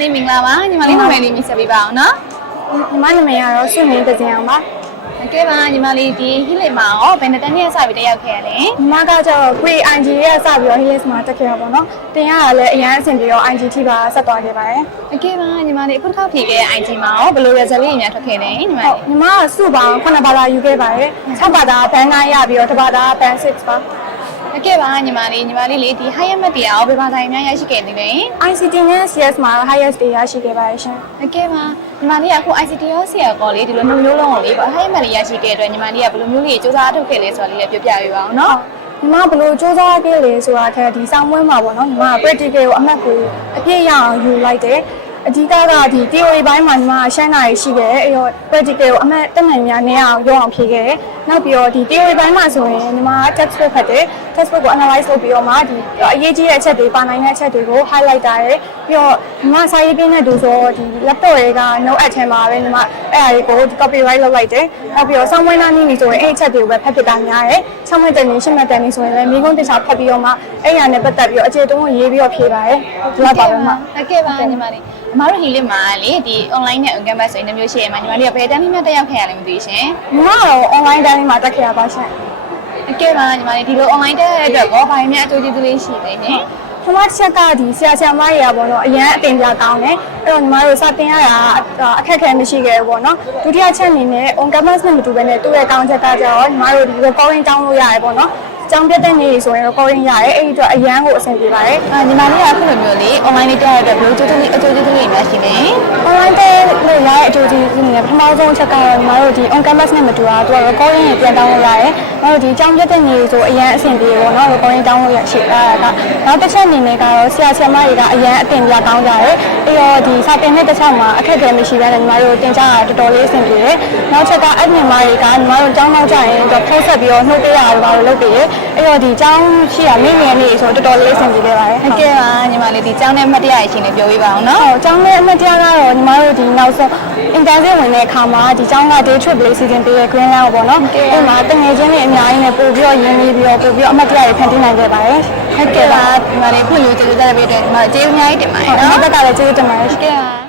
လေးမင်္ဂလာပါညီမလေးနာမည်လေးမြှစ်ဆက်ပေးပါအောင်နော် ညီမနာမည်ကတော့ဆွေမင်းတစင်အောင်ပါ ကဲပါညီမလေးဒီဟိလိမှာရောဘယ်နှစ်တန်းနဲ့စပြီးတက်ရောက်ခဲ့ရလဲ ညီမကကျတော့ Grade IG ရဲ့စပြီးတော့ Hills မှာတက်ခဲ့ရပါတော့တင်ရတာလည်းအရင်အဆင်ပြေတော့ IG ထိပါဆက်သွားခဲ့ပါတယ် ကဲပါညီမလေးအခုတစ်ခါဖြေခဲ့ IG မှာရောဘယ်လို result လေးများထွက်ခဲ့လဲညီမလေး ညီမကစုပေါင်း9ဘာသာယူခဲ့ပါတယ်6ဘာသာဘန်9ရပြီးတော့တစ်ဘာသာဘန်6ပါ ကဲပါညီမလေးလေဒီ higher math တရားရောဘယ်ဘာသာရေးများရရှိခဲ့နေလဲ ICT နဲ့ CS မှာ highest တွေရရှိခဲ့ပါတယ်ရှင် ကဲပါညီမလေးကအခု ICT ရော CS ကောလေးဒီလိုနှစ်မျိုးလုံးကိုလေးပေါ့ higher math လေးရရှိခဲ့တဲ့အတွက်ညီမလေးကဘယ်လိုမျိုးလေးစူးစမ်းထုတ်ခဲ့လဲဆိုတာလေးလည်းပြောပြပေးပါအောင်နော် ညီမဘယ်လိုစူးစမ်းခဲ့လဲဆိုတာထက်ဒီစောင်းပွဲမှာပေါ့နော်ညီမ practical ကိုအမှတ်ကိုအပြည့်ရအောင်ယူလိုက်တယ်အဓိကကဒီ theory ဘိုင်းမှာညီမရှမ်းနိုင်ရှိခဲ့တယ်အဲ့တော့ practical ကိုအမှတ်တက်နိုင်များနေအောင်ရောအောင်ဖြေခဲ့တယ်နောက်ပြီးတော့ဒီ theory ဘိုင်းမှာဆိုရင်ညီမ textbook ဖတ်တယ် textbook ကို analyze လုပ်ပြီးတော့မှဒီအရေးကြီးတဲ့အချက်တွေပါနိုင်တဲ့အချက်တွေကို highlight တာရယ်ပြီးတော့ညီမစာရေးပြင်းတဲ့သူဆိုဒီ laptop တွေက note အထင်မှာပဲညီမအဲ့အရာတွေကို copyright လုပ်လိုက်တယ်နောက်ပြီးတော့စောင်းဝိုင်းနားနေဆိုရင်အဲ့အချက်တွေကိုပဲဖတ်ပြတာများတယ်6မှတ်တန်းနေ10မှတ်တန်းနေဆိုရင်လည်းမိကုန်းတခြားဖတ်ပြီးတော့မှအဲ့အရာနဲ့ပတ်သက်ပြီးတော့အခြေတုံးကိုရေးပြီးတော့ဖြေပါတယ်ဒီလောက်ပါပဲမှ ကဲပါညီမလေးအမတို့ဟီလေးမှာလေဒီ online နဲ့ on campus ဆိုရင်မျိုးရှိရမှာညီမလေးကဘယ်တန်းများတက်ရောက်ခဲ့ရလဲမသိရှင် ညီမကတော့ online တန်းလေးမှာတက်ခဲ့ရပါရှင် ကဲပါညီမလေးဒီလို online တက်ရတဲ့အတွက်ဘာများအကျိုးကျေးဇူးလေးရှိလဲရှင် ပထမချက်ကဒီဆရာမတွေကပေါ့နော်အရန်အတင်ပြကောင်းတယ်အဲ့တော့ညီမတို့စတင်ရတာအခက်အခဲမရှိခဲ့ဘူးပေါ့နော်ဒုတိယချက်အနေနဲ့ on campus နဲ့မတူဘဲနဲ့သူ့ရဲ့ကောင်းချက်ကကြတော့ညီမတို့ဒီ recording တောင်းလို့ရတယ်ပေါ့နော်ကျောင်းပြတဲ့နေ့ဆိုရင် recording ရတယ်အဲ့ဒီအတွက်အရန်ကိုအဆင်ပြေပါတယ် ညီမလေးကအခုလိုမျိုးလေး online လေးတက်ရတဲ့အတွက်ဘယ်လိုအကျိုးကျေးဇူးလေးများရှိလဲ online တက်လို့ရတဲ့အကျိုးကျေးဇူးတွေနဲ့ပထမဆုံးချက်ကတော့ညီမတို့ဒီ on campus နဲ့မတူတာသူက recording ကိုပြန်တောင်းလို့ရတယ်။နောက်ဒီကျောင်းပြတဲ့နေ့ဆိုအရန်အဆင်ပြေပေါ့နော် recording တောင်းလို့ရရှိတာကနောက်တစ်ချက်အနေနဲ့ကတော့ဆရာမတွေကအရန်အတင်ပြကောင်းကြတယ်။ပြီးတော့ဒီစာတင်တဲ့တစ်ချက်မှာအခက်အခဲမရှိဘဲနဲ့ညီမတို့တင်ကြတာတော်တော်လေးအဆင်ပြေတယ်။နောက်ချက်က admin တွေကညီမတို့ကျောင်းနောက်ကျရင်တော့ဖုန်းဆက်ပြီးတော့နှုတ်ပေးရတာတွေလုပ်ပြီးအဲ့တော့ဒီကျောင်းရှိရမိငယ်လေးဆိုတော့တော်တော်လေးအဆင်ပြေခဲ့ပါတယ် ကဲပါညီမလေးဒီကျောင်းနဲ့မှတ်တရရှိနေပြောပြပါအောင်နော် ဟုတ်ကျောင်းနဲ့အမှတ်တရကတော့ညီမတို့ဒီနောက်ဆုံး internship ဝင်တဲ့အခါမှာဒီကျောင်းက day trip လေးစီစဉ်ပေးတဲ့ green land ပေါ့နော်အဲ့မှာတငယ်ချင်းတွေအများကြီးနဲ့ပို့ပြီးတော့ရင်းနှီးပြီးတော့ပို့ပြီးတော့အမှတ်တရတွေဖန်တီးနိုင်ခဲ့ပါတယ်ဟုတ်ကဲ့ပါညီမလေးဖွင့်လို့ကျေးဇူးတင်ပေးတဲ့အတွက်ညီမကျေးဇူးအများကြီးတင်ပါတယ်နော် ဟုတ်ကဲ့ပါလည်းကျေးဇူးတင်ပါတယ် ကဲပါ